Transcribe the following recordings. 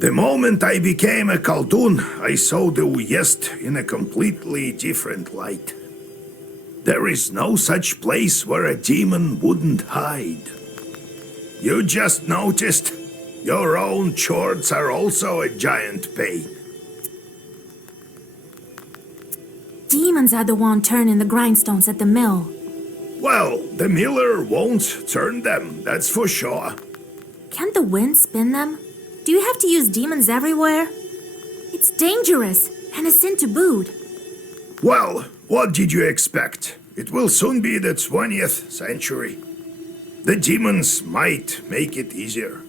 The moment I became a Khaldun, I saw the Uyezd in a completely different light. There is no such place where a demon wouldn't hide. You just noticed? Your own chords are also a giant pain. Demons are the one turning the grindstones at the mill. Well, the miller won't turn them, that's for sure. Can't the wind spin them? Do you have to use demons everywhere? It's dangerous, and a sin to boot. Well, what did you expect? It will soon be the 20th century. The demons might make it easier.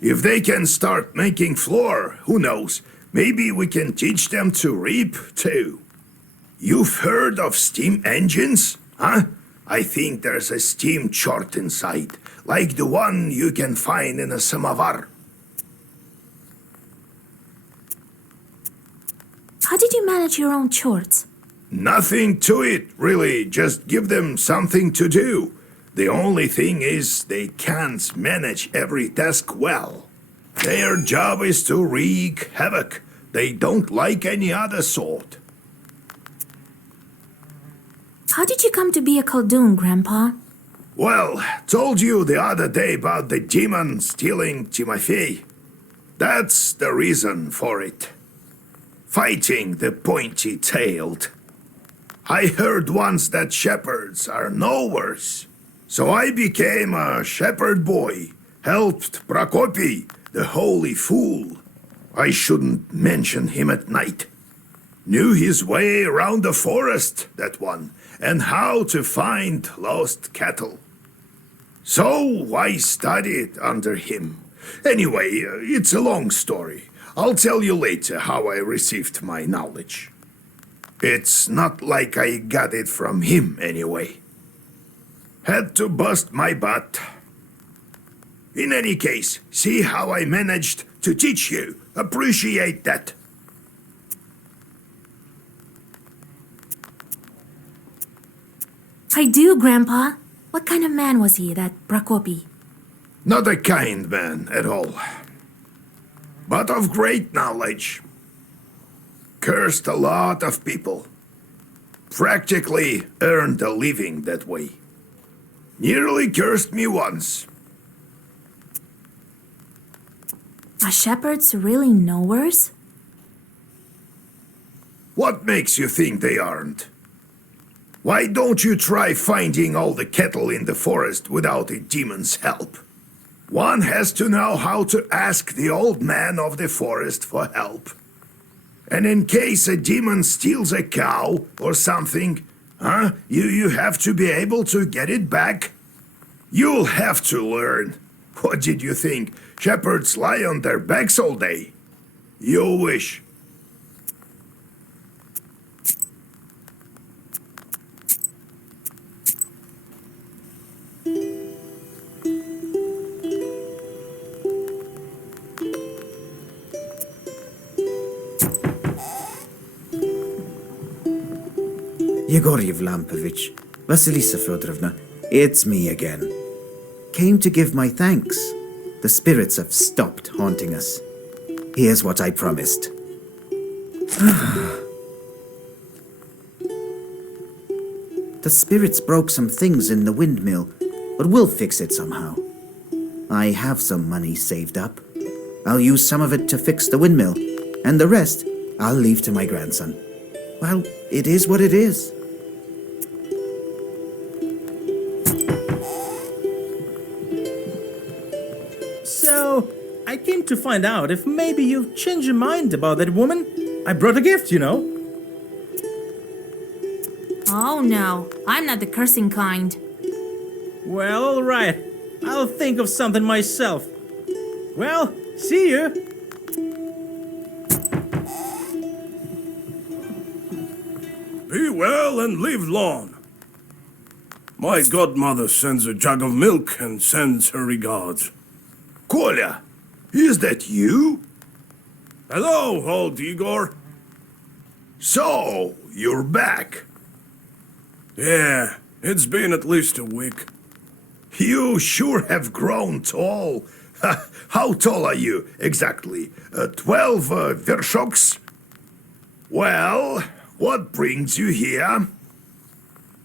If they can start making flour, who knows? Maybe we can teach them to reap, too. You've heard of steam engines, huh? I think there's a steam chart inside, like the one you can find in a samovar. How did you manage your own chores? Nothing to it, really. Just give them something to do. The only thing is they can't manage every task well. Their job is to wreak havoc. They don't like any other sort. How did you come to be a Khaldun, Grandpa? Well, told you the other day about the demon stealing Timofey. That's the reason for it. Fighting the pointy-tailed. I heard once that shepherds are no worse. So I became a shepherd boy, helped Prokopy, the holy fool. I shouldn't mention him at night. Knew his way around the forest, that one, and how to find lost cattle. So I studied under him. Anyway, it's a long story. I'll tell you later how I received my knowledge. It's not like I got it from him, anyway. Had to bust my butt. In any case, see how I managed to teach you. Appreciate that. I do, Grandpa. What kind of man was he, that Prokopy? Not a kind man at all. But of great knowledge. Cursed a lot of people. Practically earned a living that way. Nearly cursed me once. Are shepherds really knowers? What makes you think they aren't? Why don't you try finding all the cattle in the forest without a demon's help? One has to know how to ask the old man of the forest for help. And in case a demon steals a cow or something, you have to be able to get it back. You'll have to learn. What did you think? Shepherds lie on their backs all day? You wish. Yegor Yevlampovich, Vasilisa Fyodorovna, it's me again. Came to give my thanks. The spirits have stopped haunting us. Here's what I promised. The spirits broke some things in the windmill, but we'll fix it somehow. I have some money saved up. I'll use some of it to fix the windmill, and the rest I'll leave to my grandson. Well, it is what it is. So, I came to find out if maybe you've changed your mind about that woman. I brought a gift, you know. Oh no, I'm not the cursing kind. Well, alright. I'll think of something myself. Well, see you. Be well and live long. My godmother sends a jug of milk and sends her regards. Kolya, is that you? Hello, old Igor. So, you're back. Yeah, it's been at least a week. You sure have grown tall. How tall are you exactly? 12 vershoks? Well, what brings you here?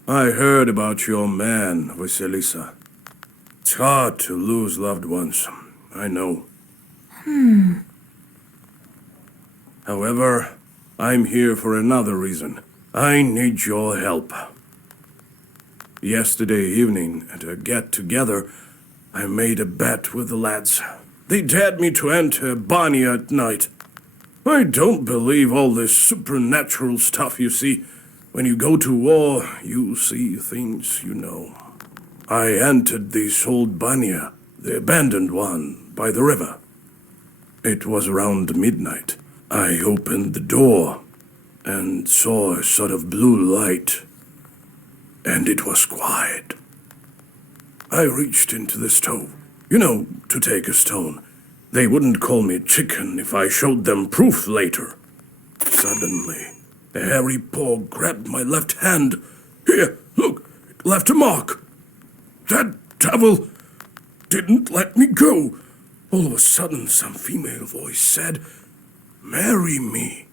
I heard about your man, Vasilisa. It's hard to lose loved ones, I know. However, I'm here for another reason. I need your help. Yesterday evening, at a get-together, I made a bet with the lads. They dared me to enter Banya at night. I don't believe all this supernatural stuff you see. When you go to war, you see things you know. I entered this old Banya, the abandoned one, by the river. It was around midnight. I opened the door and saw a sort of blue light, and it was quiet. I reached into the stove, to take a stone. They wouldn't call me chicken if I showed them proof later. Suddenly, a hairy paw grabbed my left hand. Here, look, it left a mark. That devil didn't let me go. All of a sudden, some female voice said, "Marry me."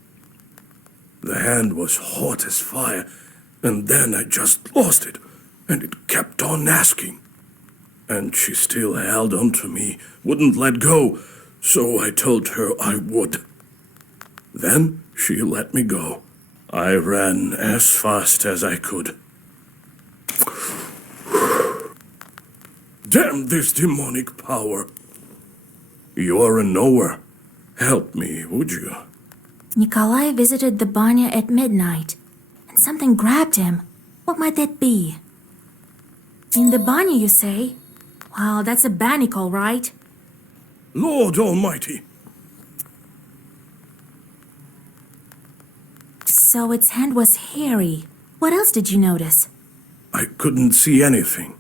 The hand was hot as fire, and then I just lost it, and it kept on asking. And she still held on to me, wouldn't let go, so I told her I would. Then she let me go. I ran as fast as I could. Damn this demonic power. You're a knower. Help me, would you? Nikolai visited the Banya at midnight, and something grabbed him. What might that be? In the Banya, you say? Wow, that's a Bannikol, right? Lord Almighty. So its hand was hairy. What else did you notice? I couldn't see anything.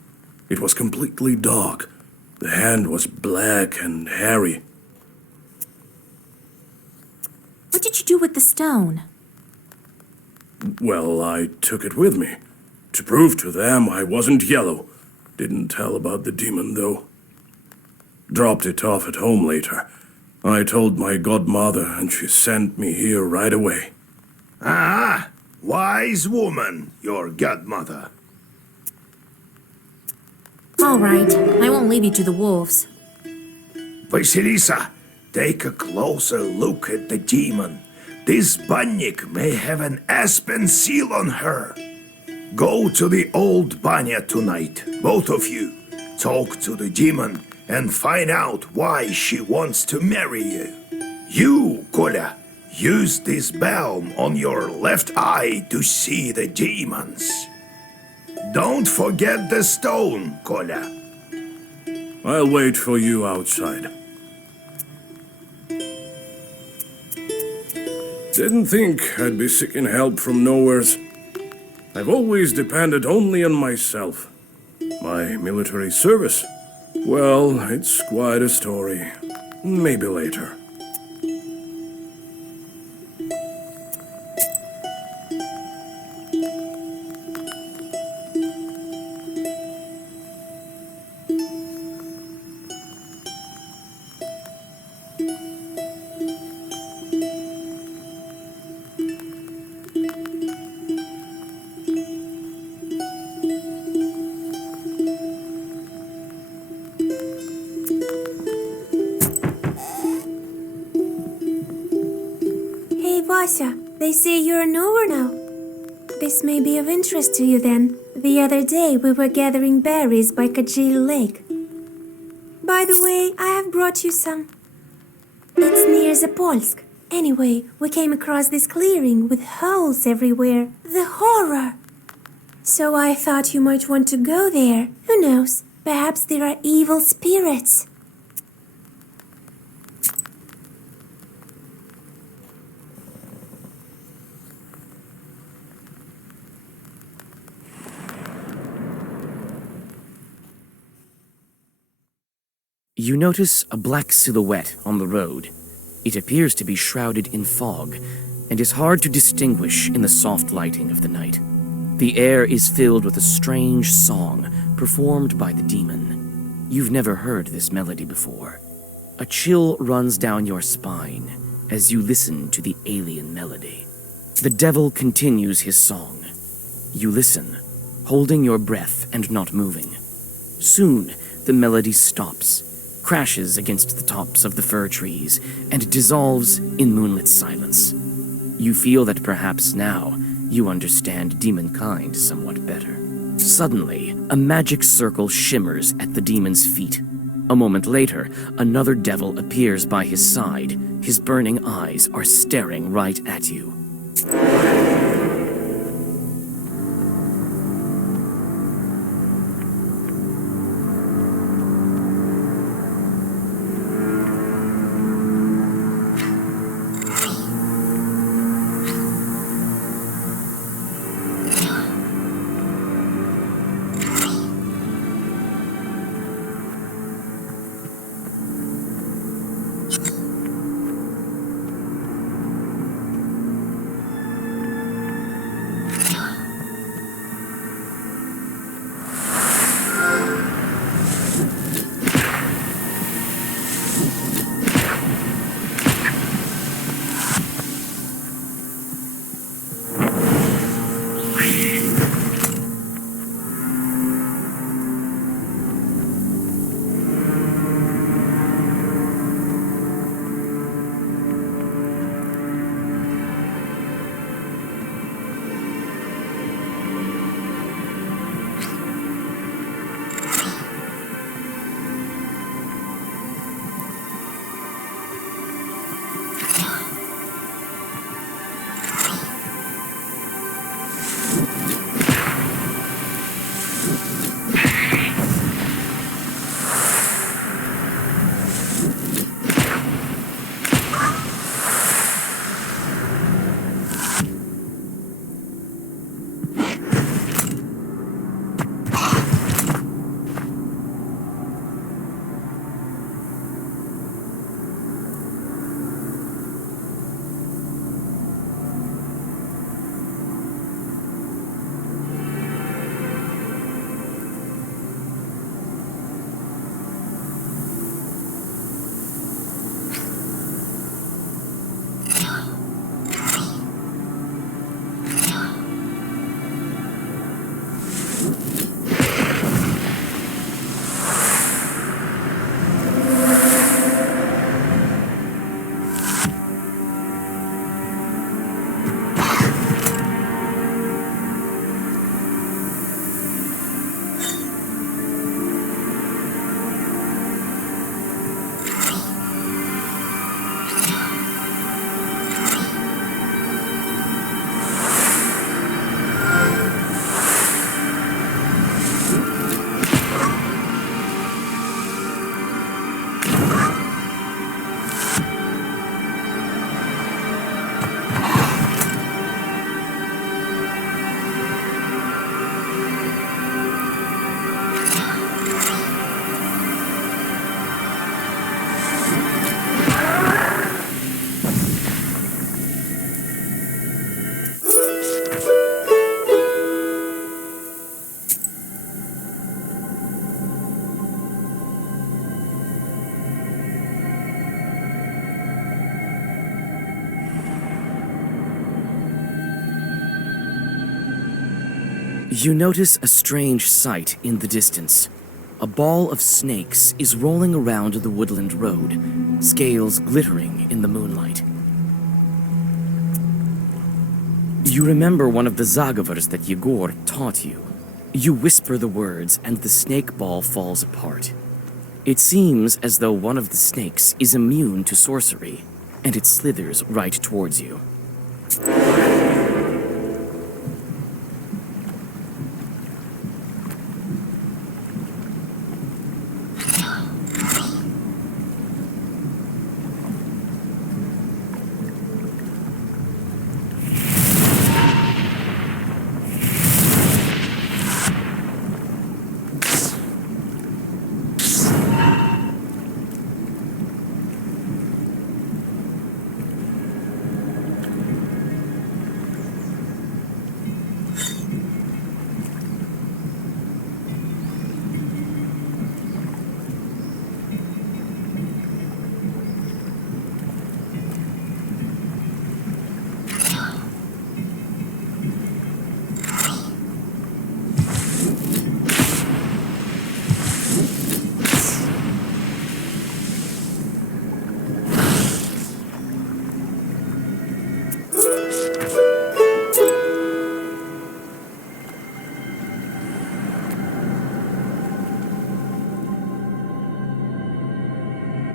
It was completely dark. The hand was black and hairy. What did you do with the stone? Well, I took it with me. To prove to them I wasn't yellow. Didn't tell about the demon, though. Dropped it off at home later. I told my godmother, and she sent me here right away. Ah, wise woman, your godmother. All right, I won't leave you to the wolves. Vasilisa, take a closer look at the demon. This Bannik may have an aspen seal on her. Go to the old Banya tonight, both of you. Talk to the demon and find out why she wants to marry you. You, Kolya, use this balm on your left eye to see the demons. Don't forget the stone, Kolya. I'll wait for you outside. Didn't think I'd be seeking help from nowheres. I've always depended only on myself. My military service? Well, it's quite a story. Maybe later. Vasya, they say you're a knower now. This may be of interest to you then. The other day we were gathering berries by Kajil Lake. By the way, I have brought you some. It's near Zapolsk. Anyway, we came across this clearing with holes everywhere. The horror! So I thought you might want to go there. Who knows? Perhaps there are evil spirits. You notice a black silhouette on the road. It appears to be shrouded in fog, and is hard to distinguish in the soft lighting of the night. The air is filled with a strange song performed by the demon. You've never heard this melody before. A chill runs down your spine as you listen to the alien melody. The devil continues his song. You listen, holding your breath and not moving. Soon, the melody stops, crashes against the tops of the fir trees, and dissolves in moonlit silence. You feel that perhaps now you understand demonkind somewhat better. Suddenly, a magic circle shimmers at the demon's feet. A moment later, another devil appears by his side. His burning eyes are staring right at you. You notice a strange sight in the distance. A ball of snakes is rolling around the woodland road, scales glittering in the moonlight. You remember one of the Zagavars that Yegor taught you. You whisper the words and the snake ball falls apart. It seems as though one of the snakes is immune to sorcery, and it slithers right towards you.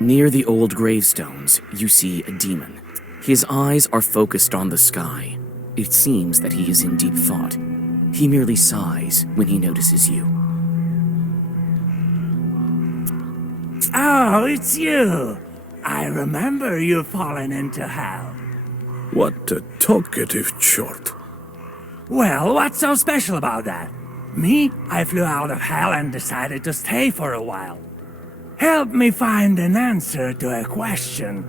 Near the old gravestones, you see a demon. His eyes are focused on the sky. It seems that he is in deep thought. He merely sighs when he notices you. Oh, it's you. I remember you falling into hell. What a talkative chort. Well, what's so special about that? Me, I flew out of hell and decided to stay for a while. Help me find an answer to a question,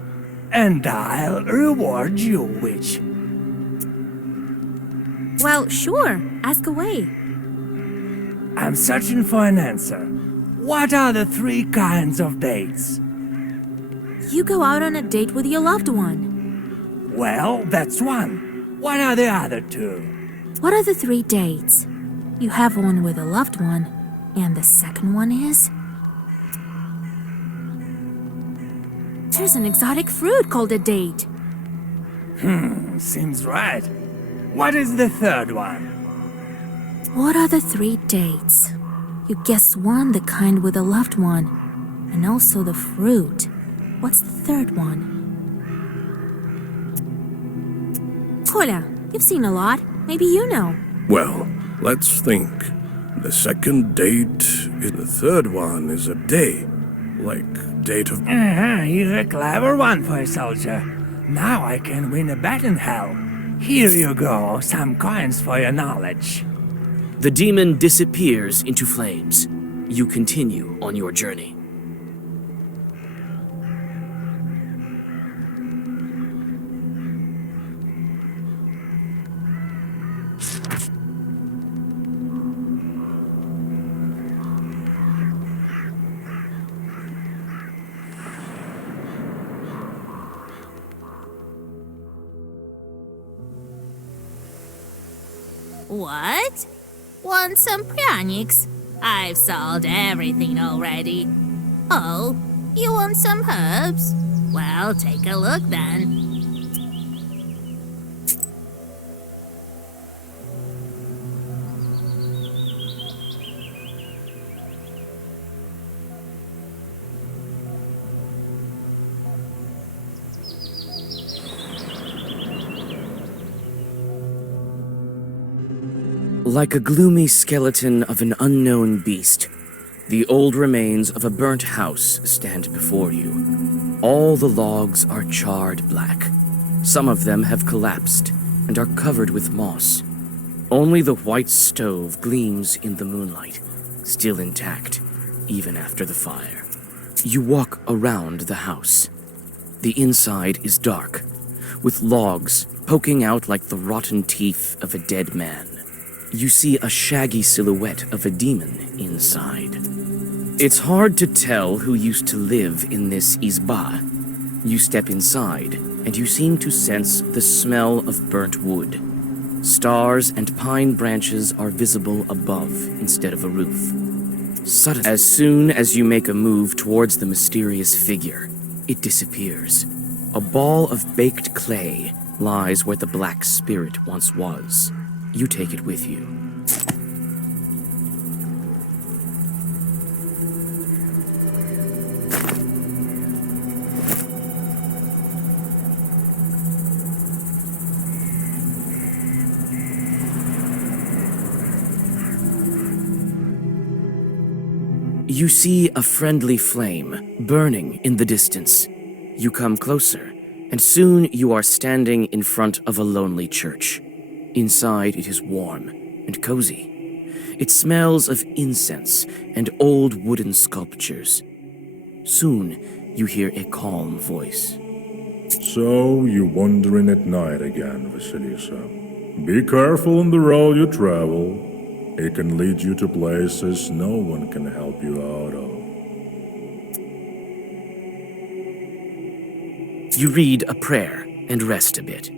and I'll reward you, witch. Well, sure. Ask away. I'm searching for an answer. What are the 3 kinds of dates? You go out on a date with your loved one. Well, that's one. What are the other 2? What are the 3 dates? You have one with a loved one, and the second one is? There's an exotic fruit called a date. Seems right. What is the 3rd one? What are the 3 dates? You guessed one, the kind with a loved one, and also the fruit. What's the 3rd one? Kolya, you've seen a lot. Maybe you know. Well, let's think. The second date is the 3rd one is a day. Like date of... You're a clever one for a soldier. Now I can win a bet in hell. Here you go, some coins for your knowledge. The demon disappears into flames. You continue on your journey. What? Want some pranics? I've sold everything already. Oh, you want some herbs? Well, take a look then. Like a gloomy skeleton of an unknown beast, the old remains of a burnt house stand before you. All the logs are charred black. Some of them have collapsed and are covered with moss. Only the white stove gleams in the moonlight, still intact, even after the fire. You walk around the house. The inside is dark, with logs poking out like the rotten teeth of a dead man. You see a shaggy silhouette of a demon inside. It's hard to tell who used to live in this izba. You step inside, and you seem to sense the smell of burnt wood. Stars and pine branches are visible above instead of a roof. Suddenly, as soon as you make a move towards the mysterious figure, it disappears. A ball of baked clay lies where the black spirit once was. You take it with you. You see a friendly flame burning in the distance. You come closer, and soon you are standing in front of a lonely church. Inside it is warm and cozy. It smells of incense and old wooden sculptures. Soon you hear a calm voice. So you're wandering at night again, Vasilisa. Be careful on the road you travel. It can lead you to places no one can help you out of. You read a prayer and rest a bit.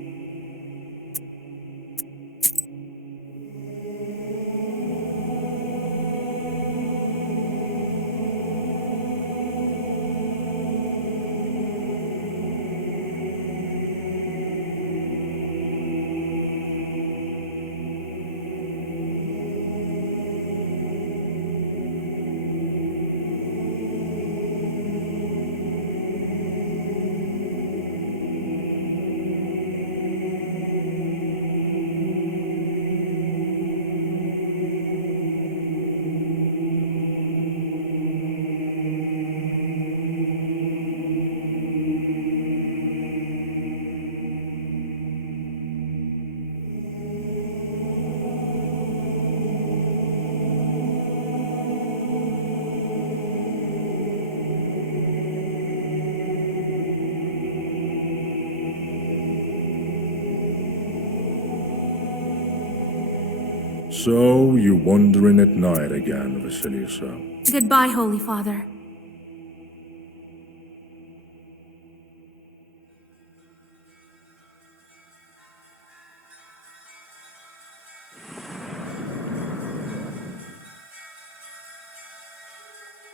So you wander in at night again, Vasilisa. Goodbye, Holy Father.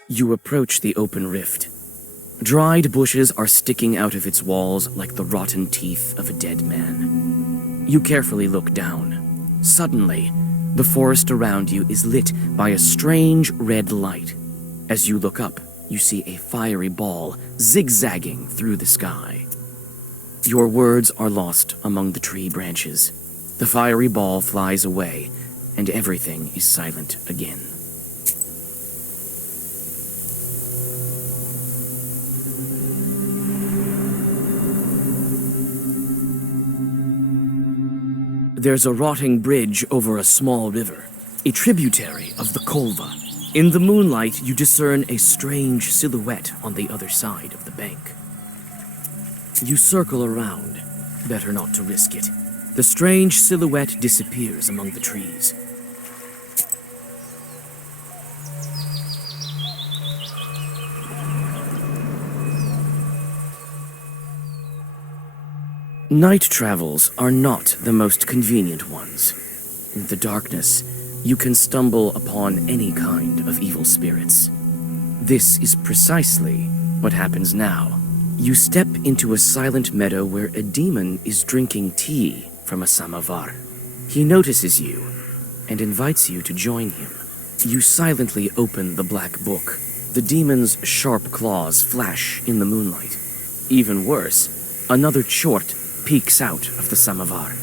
You approach the open rift. Dried bushes are sticking out of its walls like the rotten teeth of a dead man. You carefully look down. Suddenly, the forest around you is lit by a strange red light. As you look up, you see a fiery ball zigzagging through the sky. Your words are lost among the tree branches. The fiery ball flies away, and everything is silent again. There's a rotting bridge over a small river, a tributary of the Kolva. In the moonlight, you discern a strange silhouette on the other side of the bank. You circle around, better not to risk it. The strange silhouette disappears among the trees. Night travels are not the most convenient ones. In the darkness, you can stumble upon any kind of evil spirits. This is precisely what happens now. You step into a silent meadow where a demon is drinking tea from a samovar. He notices you and invites you to join him. You silently open the black book. The demon's sharp claws flash in the moonlight. Even worse, another chort peeks out of the samovar.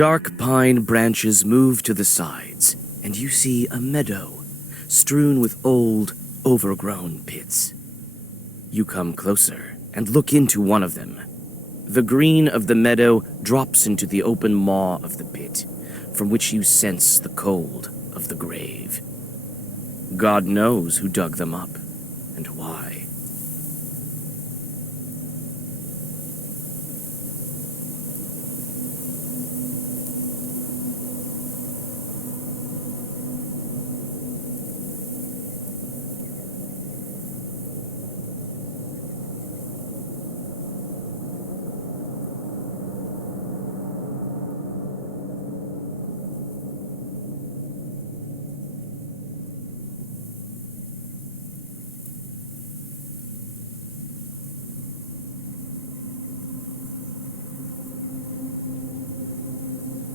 Dark pine branches move to the sides, and you see a meadow strewn with old, overgrown pits. You come closer and look into one of them. The green of the meadow drops into the open maw of the pit, from which you sense the cold of the grave. God knows who dug them up and why.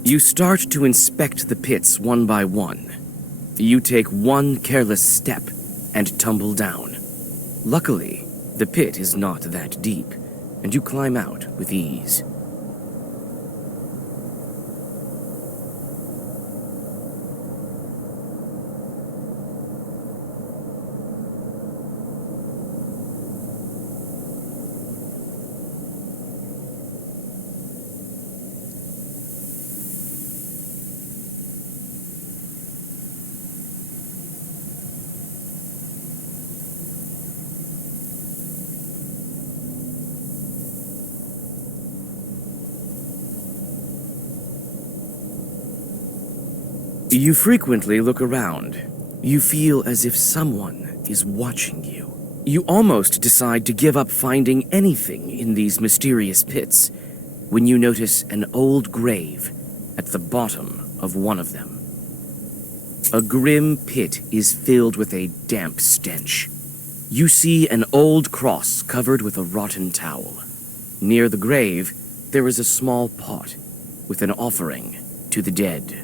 You start to inspect the pits one by one. You take one careless step and tumble down. Luckily, the pit is not that deep, and you climb out with ease. You frequently look around. You feel as if someone is watching you. You almost decide to give up finding anything in these mysterious pits when you notice an old grave at the bottom of one of them. A grim pit is filled with a damp stench. You see an old cross covered with a rotten towel. Near the grave, there is a small pot with an offering to the dead.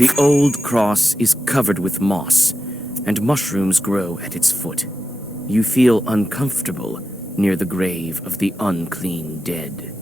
The old cross is covered with moss, and mushrooms grow at its foot. You feel uncomfortable near the grave of the unclean dead.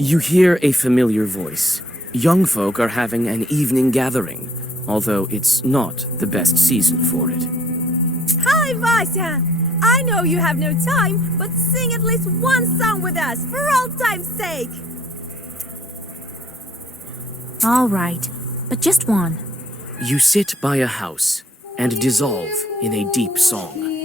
You hear a familiar voice. Young folk are having an evening gathering, although it's not the best season for it. Hi, Vasya! I know you have no time, but sing at least one song with us, for old time's sake! All right, but just one. You sit by a house and dissolve in a deep song.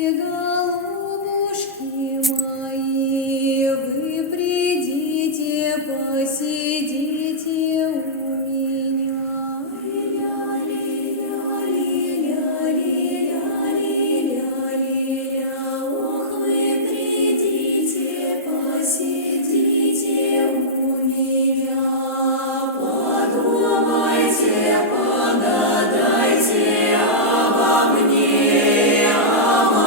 Подумайте, подадайте обо мне, обо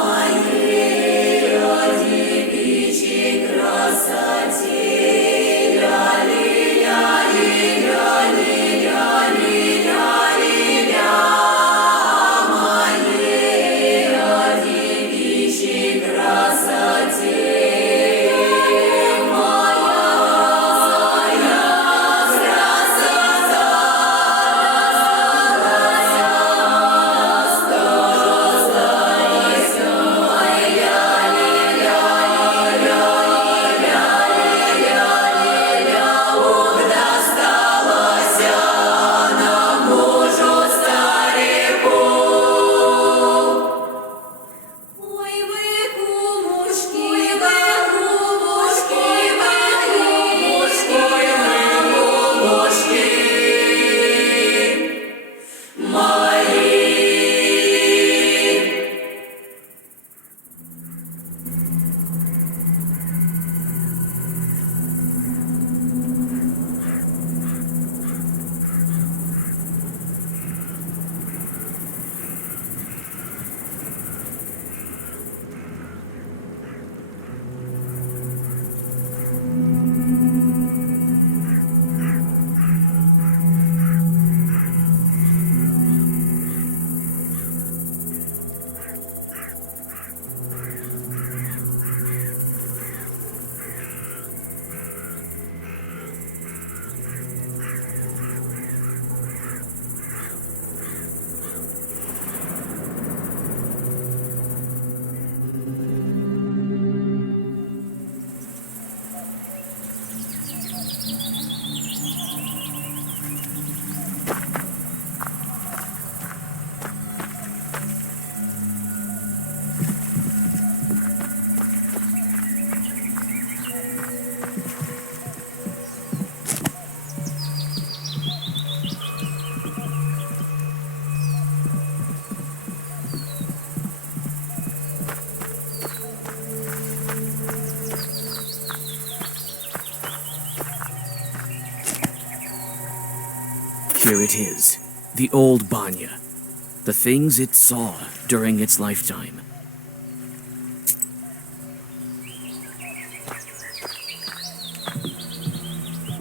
Here it is, the old Banya. The things it saw during its lifetime.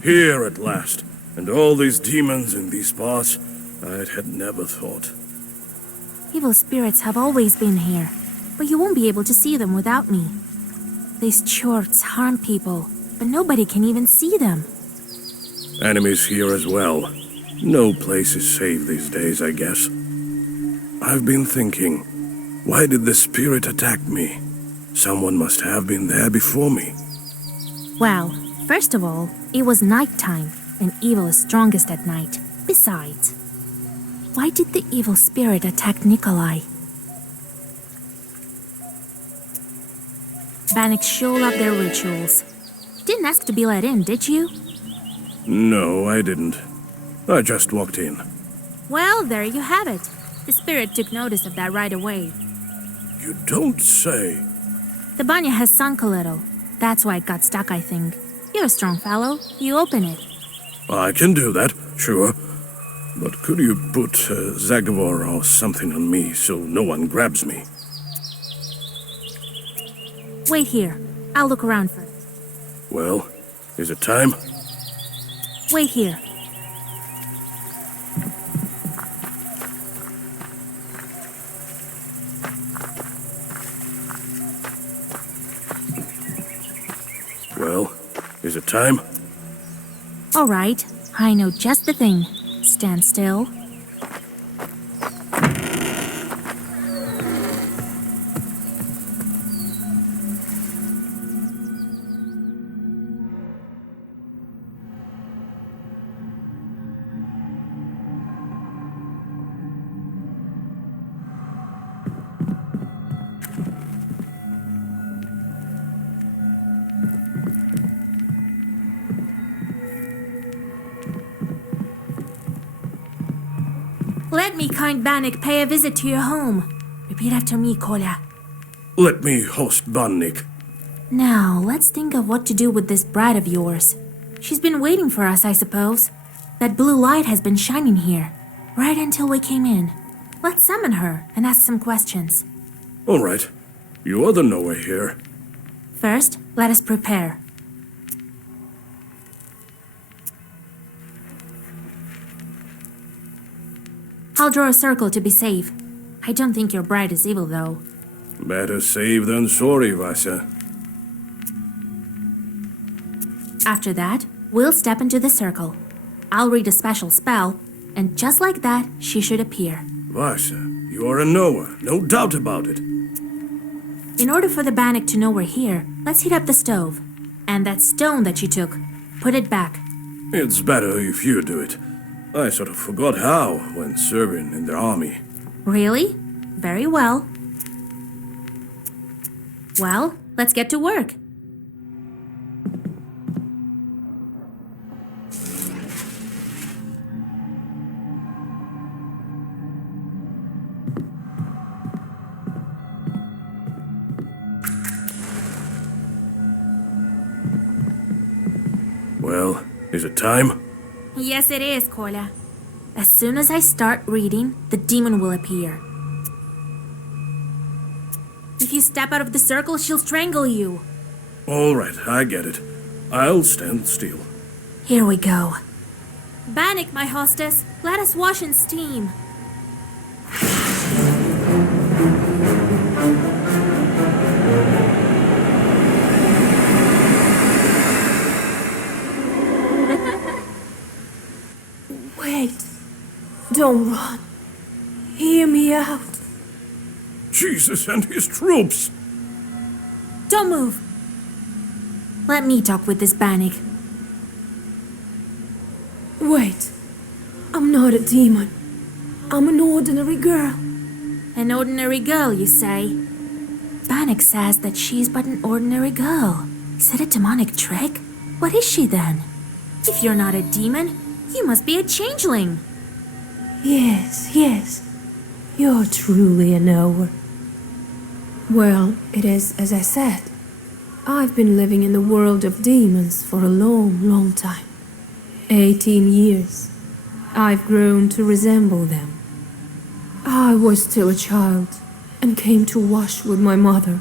Here at last. And all these demons in these parts, I had never thought. Evil spirits have always been here, but you won't be able to see them without me. These chorts harm people, but nobody can even see them. Enemies here as well. No place is safe these days, I guess. I've been thinking, why did the spirit attack me? Someone must have been there before me. Well, first of all, it was nighttime, and evil is strongest at night. Besides, why did the evil spirit attack Nikolai? Bannock sure love their rituals. Didn't ask to be let in, did you? No, I didn't. I just walked in. Well, there you have it. The spirit took notice of that right away. You don't say. The banya has sunk a little. That's why it got stuck, I think. You're a strong fellow. You open it. I can do that, sure. But could you put Zagavor or something on me so no one grabs me? Wait here. I'll look around first. Well, is it time? Wait here. Well, is it time? All right. I know just the thing. Stand still. Let me, kind Bannock, pay a visit to your home. Repeat after me, Kolya. Let me host Bannik. Now, let's think of what to do with this bride of yours. She's been waiting for us, I suppose. That blue light has been shining here, right until we came in. Let's summon her and ask some questions. All right. You are the knower here. First, let us prepare. I'll draw a circle to be safe. I don't think your bride is evil, though. Better safe than sorry, Vasya. After that, we'll step into the circle. I'll read a special spell, and just like that, she should appear. Vasya, you are a knower, no doubt about it. In order for the Bannock to know we're here, let's heat up the stove. And that stone that you took, put it back. It's better if you do it. I sort of forgot how when serving in the army. Really? Very well. Well, let's get to work. Well, is it time? Yes, it is, Kolya. As soon as I start reading, the demon will appear. If you step out of the circle, she'll strangle you. All right, I get it. I'll stand still. Here we go. Bannock, my hostess, let us wash and steam. Wait. Don't run. Hear me out. Jesus and his troops! Don't move. Let me talk with this Bannock. Wait. I'm not a demon. I'm an ordinary girl. An ordinary girl, you say? Bannock says that she's but an ordinary girl. Is that a demonic trick? What is she then? If you're not a demon, you must be a changeling. Yes. You're truly a knower. Well, it is as I said. I've been living in the world of demons for a long, long time. 18 years. I've grown to resemble them. I was still a child and came to wash with my mother.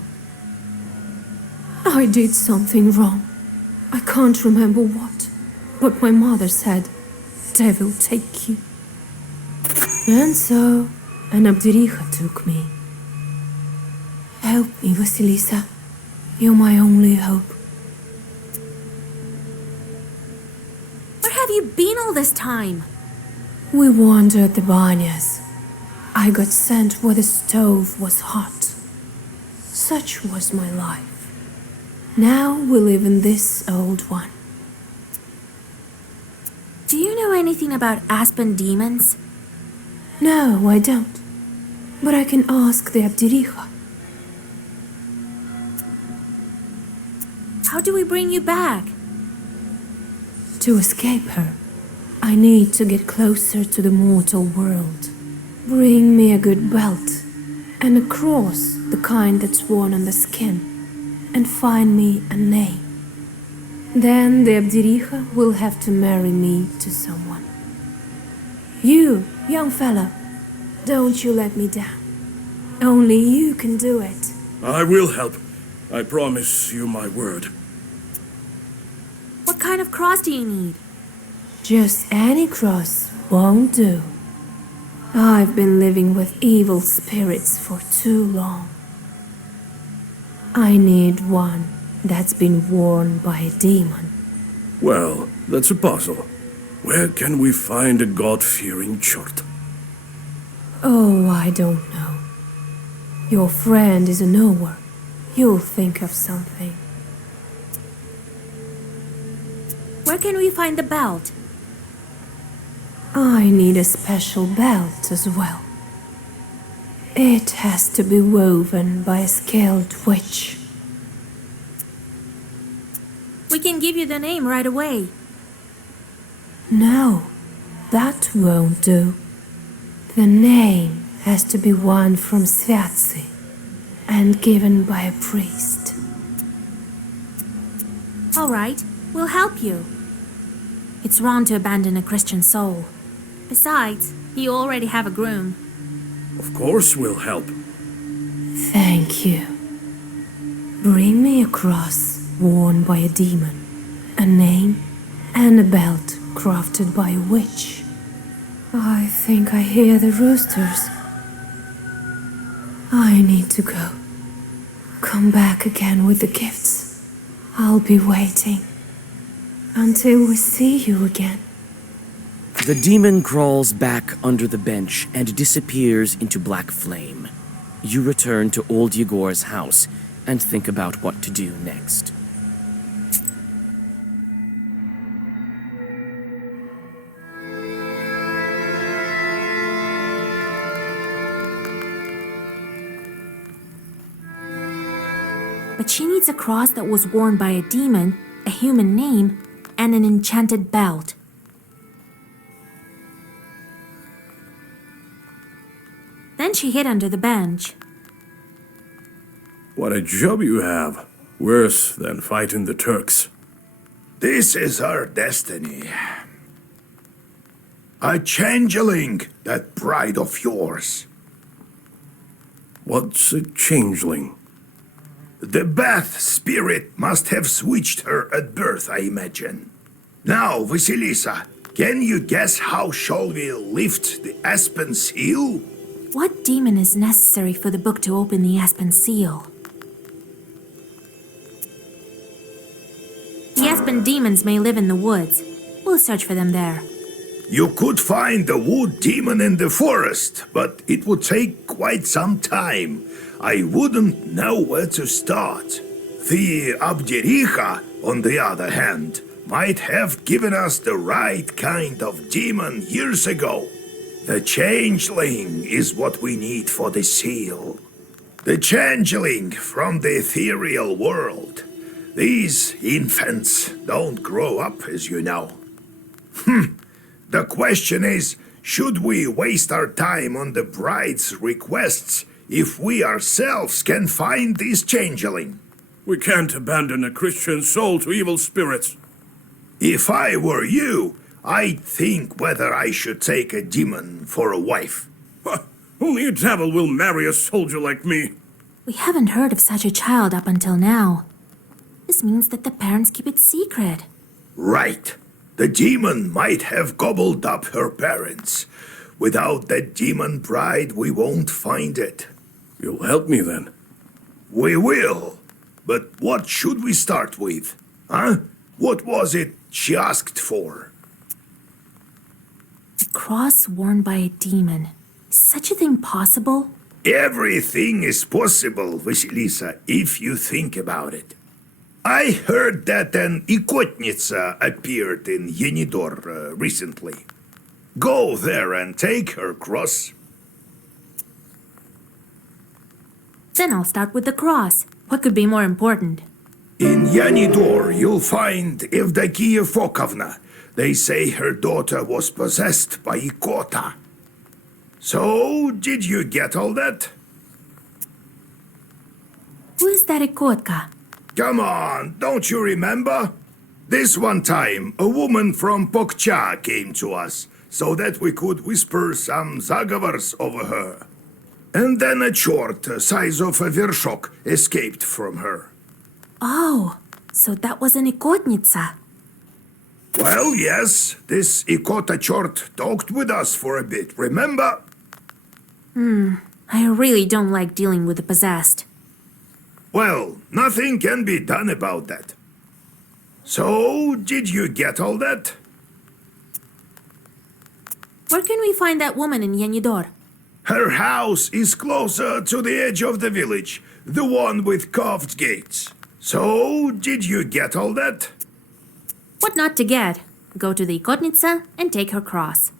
I did something wrong. I can't remember what, but my mother said, "Devil take you." And so, an Abdericha took me. Help me, Vasilisa. You're my only hope. Where have you been all this time? We wandered the banyas. I got sent where the stove was hot. Such was my life. Now we live in this old one. Do you know anything about Aspen demons? No, I don't. But I can ask the Abdericha. How do we bring you back? To escape her, I need to get closer to the mortal world. Bring me a good belt and a cross, the kind that's worn on the skin, and find me a name. Then the Abdericha will have to marry me to someone. You, young fella, don't you let me down. Only you can do it. I will help. I promise you my word. What kind of cross do you need? Just any cross won't do. I've been living with evil spirits for too long. I need one that's been worn by a demon. Well, that's a puzzle. Where can we find a God-fearing chort? Oh, I don't know. Your friend is a knower. You'll think of something. Where can we find the belt? I need a special belt as well. It has to be woven by a skilled witch. We can give you the name right away. No, that won't do. The name has to be one from Sviatsi and given by a priest. All right, we'll help you. It's wrong to abandon a Christian soul. Besides, you already have a groom. Of course we'll help. Thank you. Bring me a cross worn by a demon, a name, and a belt crafted by a witch. I think I hear the roosters. I need to go. Come back again with the gifts. I'll be waiting until we see you again. The demon crawls back under the bench and disappears into black flame. You return to old Yegor's house and think about what to do next. But she needs a cross that was worn by a demon, a human name, and an enchanted belt. Then she hid under the bench. What a job you have. Worse than fighting the Turks. This is our destiny. A changeling, that bride of yours. What's a changeling? The Bath spirit must have switched her at birth, I imagine. Now, Vasilisa, can you guess how shall we lift the Aspen seal? What demon is necessary for the book to open the Aspen seal? The Aspen demons may live in the woods. We'll search for them there. You could find the wood demon in the forest, but it would take quite some time. I wouldn't know where to start. The Abdericha, on the other hand, might have given us the right kind of demon years ago. The changeling is what we need for the seal. The changeling from the ethereal world. These infants don't grow up, as you know. The question is, should we waste our time on the bride's requests if we ourselves can find this changeling? We can't abandon a Christian soul to evil spirits. If I were you, I think whether I should take a demon for a wife. Only a devil will marry a soldier like me. We haven't heard of such a child up until now. This means that the parents keep it secret. Right. The demon might have gobbled up her parents. Without that demon bride, we won't find it. You'll help me then. We will. But what should we start with? Huh? What was it she asked for? A cross worn by a demon. Is such a thing possible? Everything is possible, Vasilisa, if you think about it. I heard that an Ikotnitsa appeared in Yenidor recently. Go there and take her cross. Then I'll start with the cross. What could be more important? In Yanidor, you'll find Evdokia Fokovna. They say her daughter was possessed by Ikota. So, did you get all that? Who is that Ikotka? Come on, don't you remember? This one time, a woman from Pokcha came to us so that we could whisper some zagovars over her. And then a chort size of a vershok escaped from her. Oh, so that was an Ikotnitsa. Well, yes, this Ikota chort talked with us for a bit, remember? I really don't like dealing with the possessed. Well, nothing can be done about that. So, did you get all that? Where can we find that woman in Yenidor? Her house is closer to the edge of the village, the one with carved gates. So, did you get all that? What not to get? Go to the Ikotnitsa and take her cross.